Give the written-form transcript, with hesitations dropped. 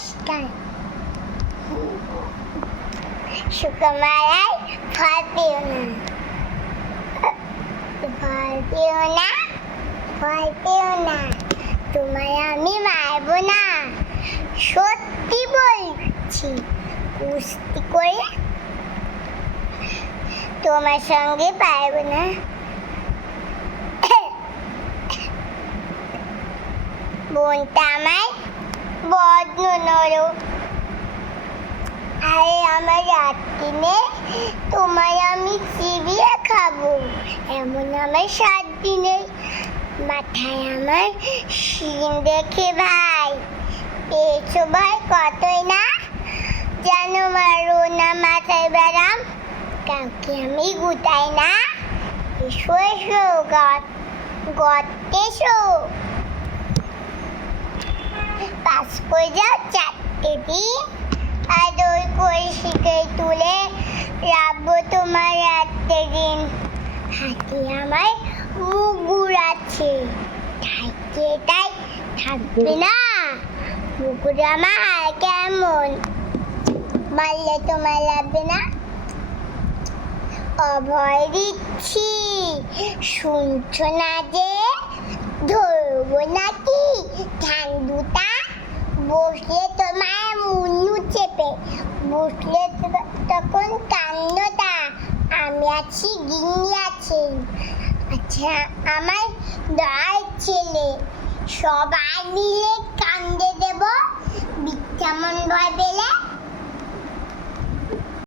নমস্কার। সুকুমারায় ভয় পেও না, ভয় পেও না, ভয় পেও না, তোমায় আমি মারব না, সত্যি বলছি। কুস্তি করে তোমার সঙ্গে পারব না। বোনটা আমার বড্ড নরম। আরে আমার রাত্রিনে তোমায় আমি চিবিয়ে খাবো, এমন আমার 7 দিনের মাথায় আমার শিং দেখে ভাই। পেয়েছো ভাই কতই না, যেন মারো না মাথায় বেড়াম, কাউকে আমি গুটাই না। এসো এসো গর্তে এসো, পাস করে যাও 4টে দিন, আর ওই কলসিকে তুলে রাখবো তোমার রাত্রে দিন। হাতে আমার মুগুর আছে, তাই থাকবে না। মুগুর আমার কেমন, মারলে তোমার লাগবে না। অভয় দিচ্ছি, শুনছো না যে, ধরবো নাকি ঠ্যাং দুটা, বসলে তোমার মুন্ডু চেপে, বসলে তখন কান্নটা। আমি আছি, গিন্নি আছেন, আচ্ছা আমার 10 ছেলে, সবাই মিলে কান্দে দেব। বিচ্ছামন ভয় পেলে